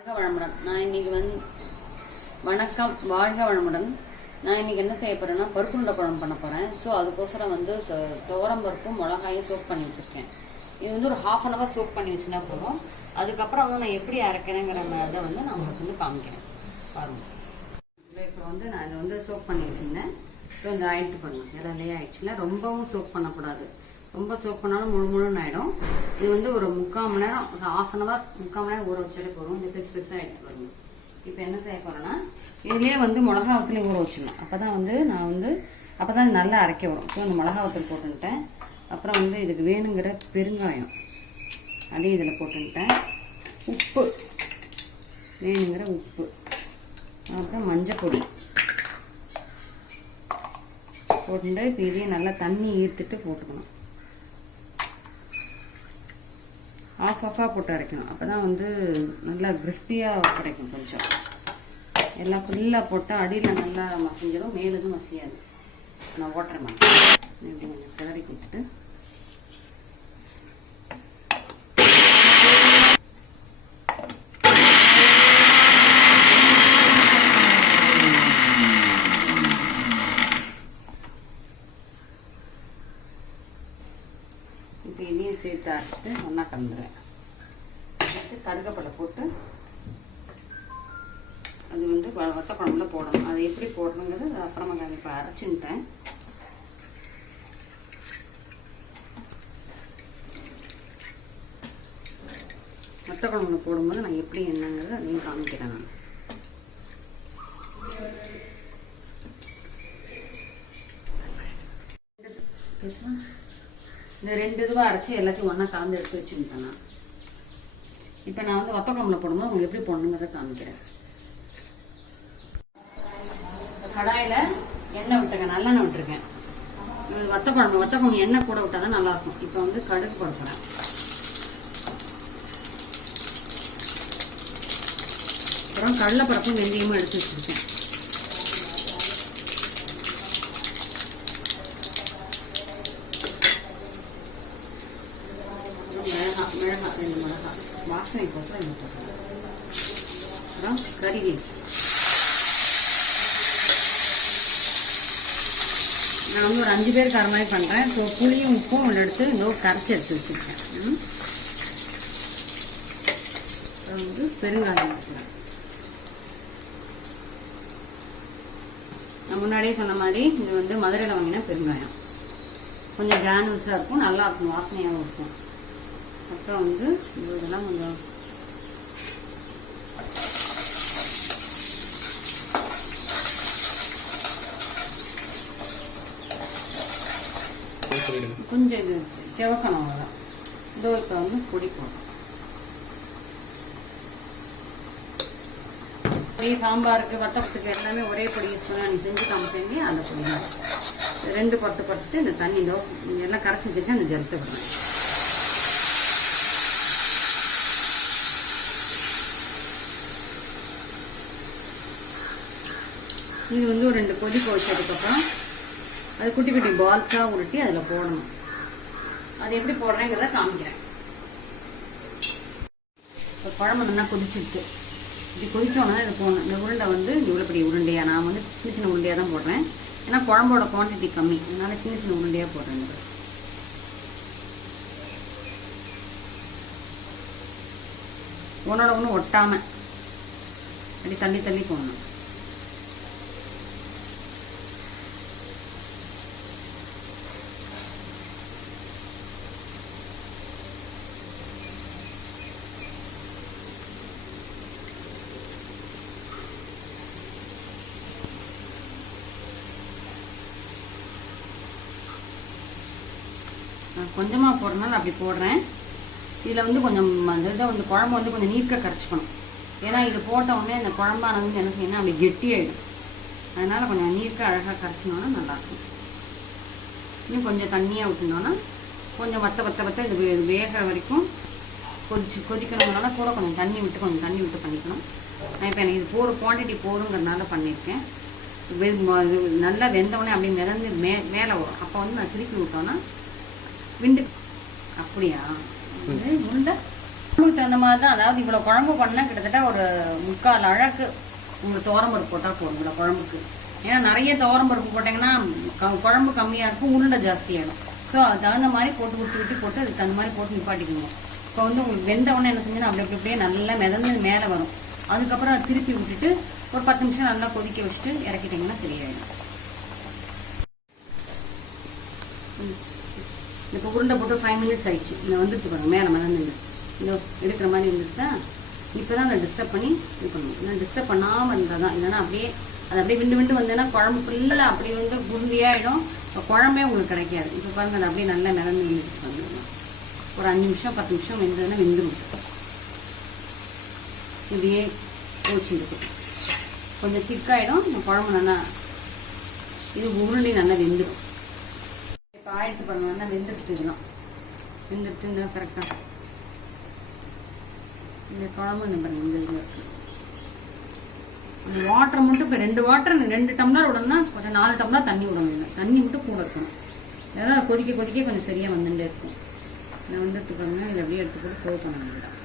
வாழ்க வளமுடன். நான் இன்னைக்கு வணக்கம், வாழ்க வளமுடன். நான் இன்னைக்கு என்ன செய்ய போறேன்னா பருப்பு உருண்டை குழம்பு பண்ண போறேன். ஸோ அதுக்கோசரம் துவரம் பருப்பும் மிளகாயும் சோப் பண்ணி வச்சிருக்கேன். இது ஒரு 1/2 அன் ஹவர் சோப் பண்ணி வச்சுனா போதும். அதுக்கப்புறம் நான் எப்படி அரைக்கிறேங்கிற இதை நான் உங்களுக்கு காமிக்கிறேன் பாருங்க. இப்போ நான் இதை சோப் பண்ணி வச்சுருந்தேன். ஸோ இந்த ஆயிடுத்து பண்ணலாம், இடையிலே ஆயிடுச்சுல. ரொம்பவும் சோப் பண்ணக்கூடாது, ரொம்ப சோப் பண்ணாலும் முழுன்னு ஆகிடும். இது ஒரு 3/4 மணி நேரம், 1/2 அன் ஹவர் 3/4 மணி நேரம் ஊற வச்சாலே போதும். இந்த பெருசாக எடுத்து வரணும். இப்போ என்ன செய்ய போகிறேன்னா இதுலேயே மிளகா வத்தலையும் ஊற வச்சிடணும். அப்போ தான் அப்போ தான் நல்லா அரைக்க வரும். ஸோ இந்த மிளகா வத்தல் போட்டுன்ட்டேன். அப்புறம் இதுக்கு வேணுங்கிற பெருங்காயம் அதையும் இதில் போட்டுன்ட்டேன். உப்பு வேணுங்கிற உப்பு, அப்புறம் மஞ்சள் பொடி போட்டுட்டு இப்போ இதையும் நல்லா தண்ணி ஈர்த்துட்டு போட்டுக்கணும். ஆஃபாக போட்டு அரைக்கணும். அப்போ தான் நல்லா கிறிஸ்பியாக கிடைக்கும். கொஞ்சம் எல்லாம் ஃபுல்லாக போட்டால் அடியில் நல்லா மசிஞ்சிடும், மேலும் மசியாது. நான் ஓட்டுற மாட்டேன். இப்படி கொஞ்சம் கிளறி கொடுத்துட்டு இப்போ இதையும் சேர்த்து அரைச்சிட்டு ஒன்றா கலந்துடுவேன். அடுத்து கருகப்பலை போட்டு அது வத்த குழம்புல போடணும். அதை எப்படி போடணுங்கிறது அப்புறமா இப்போ அரைச்சுட்டேன். வத்த குழம்புல போடும்போது நான் எப்படி என்னங்கிறது அதையும் காமிக்கிறேன். நான் பேசுவேன். இந்த 2 இதுவாக அரைச்சி எல்லாத்தையும் ஒன்றா கலந்து எடுத்து வச்சுக்கிட்டேன். நான் இப்போ நான் வத்த குழம்புல போடும்போது உங்களுக்கு எப்படி போடணுங்கிறத காமிக்கிறேன். கடாயில் எண்ணெய் விட்டுருக்கேன், நல்லெண்ணெய் விட்டுருக்கேன். வத்த குழம்பு எண்ணெய் கூட விட்டால் தான் நல்லாயிருக்கும். இப்போ கடுகு போட போகிறேன். அப்புறம் கடலைப்பருப்பும் வெந்தயமும் எடுத்து வச்சுருக்கேன். மிளகாய் 2 மிளகாய் வாசனை போட்டு போட்டுறேன். அப்புறம் கறி லீவ்ஸ். நான் ஒரு 5 பேருக்கு அரை மாதிரி பண்ணுறேன். ஸோ புளியும் உப்பும் எடுத்து கரைச்சி எடுத்து வச்சுருக்கேன். அப்புறம் பெருங்காயம் போட்டுறேன். நான் முன்னாடியே சொன்ன மாதிரி இது மதுரையில் வாங்கினா பெருங்காயம் கொஞ்சம் கிரானுவல்ஸாக இருக்கும், நல்லா இருக்கும், வாசனையாகவும் இருக்கும். அப்புறம் இதெல்லாம் கொஞ்சம் கொஞ்சம் இது செவக்கணும். அவ்வளோதான். இப்போ பொடி போடும். பொடி சாம்பாருக்கு வத்தத்துக்கு எல்லாமே ஒரே பொடி யூஸ் பண்ணி நீ செஞ்சு காமிப்பீங்க. அந்த பொடி தான் 2 பட்டு இந்த தண்ணி எல்லாம் கரைச்சி வச்சுட்டு அந்த ஜலத்தை விடுவேன். இது ஒரு 2 கொதிக்க வச்சதுக்கப்புறம் அது குட்டி குட்டி பால்ஸாக உருட்டி அதில் போடணும். அது எப்படி போடுறேங்கிறத காமிக்கிறேன். இப்போ குழம்பு நல்லா கொதிச்சுட்டு இப்படி கொதிச்சோன்னா இது போடணும். இந்த உருண்டை இவ்வளோ பெரிய உருண்டையாக நான் சின்ன சின்ன உருண்டையாக தான் போடுறேன். ஏன்னா குழம்போட குவான்டிட்டி கம்மி, அதனால் சின்ன சின்ன உருண்டையாக போடுறேன். ஒன்றோட ஒன்று ஒட்டாமல் அப்படி தள்ளி தள்ளி போடணும். கொஞ்சமாக போடுறதுனால அப்படி போடுறேன். இதில் கொஞ்சம் அந்த இதை குழம்பு கொஞ்சம் நீர்க்க கரைச்சிக்கணும். ஏன்னா இது போட்ட உடனே அந்த குழம்பானது என்ன செய்யணும், அப்படி கெட்டியாயிடும். அதனால் கொஞ்சம் நீர்க்க அழகாக கரைச்சினோன்னா நல்லாயிருக்கும். இன்னும் கொஞ்சம் தண்ணியாக விட்டுனோன்னா கொஞ்சம் வத்த இது வேகிற வரைக்கும் கொதிக்கணுங்கிறனால கூட கொஞ்சம் தண்ணி விட்டு பண்ணிக்கணும். நான் இப்போ எனக்கு இது குவான்டிட்டி போருங்கிறதுனால பண்ணியிருக்கேன். நல்லா வெந்தவுடனே அப்படியே மிதந்து மேலே வரும். அப்போ நான் திருப்பி விட்டோன்னா விண்டு. அப்படியா உருண்டை குழம்புக்கு தகுந்த மாதிரி தான். அதாவது இவ்வளோ குழம்பு பண்ணால் கிட்டத்தட்ட ஒரு 3/4 அழகு உங்களுக்கு துவரம்பருப்பு போட்டால் போதும் இவ்வளோ குழம்புக்கு. ஏன்னா நிறைய துவரம்பருப்பு போட்டிங்கன்னா குழம்பு கம்மியாக இருக்கும், உருண்டை ஜாஸ்தியாகிடும். ஸோ அது தகுந்த மாதிரி போட்டு விட்டு போட்டு அதுக்கு தகுந்த மாதிரி போட்டு நிப்பாட்டிக்கிங்க. இப்போ வந்து உங்களுக்கு வெந்த உடனே என்ன செஞ்சுன்னா அப்படியே நல்லா மிதந்து மேலே வரும். அதுக்கப்புறம் அதை திருப்பி விட்டுட்டு ஒரு 10 நிமிஷம் நல்லா கொதிக்க வச்சுட்டு இறக்கிட்டிங்கன்னா சரியாயிடும். இப்போ உருண்டை போட்டு 5 மினிட்ஸ் ஆயிடுச்சு. இந்த வந்துட்டு பாருங்க மேலே மிதந்து இந்த எடுக்கிற மாதிரி வந்துட்டு தான். இப்போ தான் அதை டிஸ்டர்ப் பண்ணி இது பண்ணணும். ஏன்னா டிஸ்டர்ப் பண்ணாமல் இருந்தால் தான், இல்லைன்னா அப்படியே அது அப்படியே விண்டு வந்தேன்னா குழம்பு ஃபுல்லாக அப்படி வந்து குருந்தியாகிடும். இப்போ குழம்பே உங்களுக்கு கிடைக்காது. இப்போ பாருங்கள் அது அப்படியே நல்லா மிதந்து வந்துட்டு வந்துடலாம். ஒரு 5 நிமிஷம் 10 நிமிஷம் வெந்ததுன்னா வெந்துடும். இப்படியே போச்சு இருக்கும், கொஞ்சம் திக்காயிடும். இந்த குழம்பு நல்லா இது உருளி நல்லா வெந்துடும். இப்போ ஆயிடுத்து பாருங்க, நல்லா வெந்துடுச்சு. இதெல்லாம் வெந்துடுச்சு இந்த கரெக்டாக. இந்த குழம்பு இந்த பாருங்க இந்த இதில் இருக்குது. அந்த வாட்டர் மட்டும் இப்போ 2 டம்ளர் விடணும்னா கொஞ்சம் 4 டம்ளர் தண்ணி விடணும். இல்லை தண்ணி மட்டும் கூட இருக்கணும். ஏதாவது கொதிக்க கொஞ்சம் சரியாக வந்துட்டே இருக்கும். நான் வந்துட்டு பாருங்க இதை அப்படியே எடுத்துக்கிட்டு சர்வ் பண்ண வேண்டியதான்.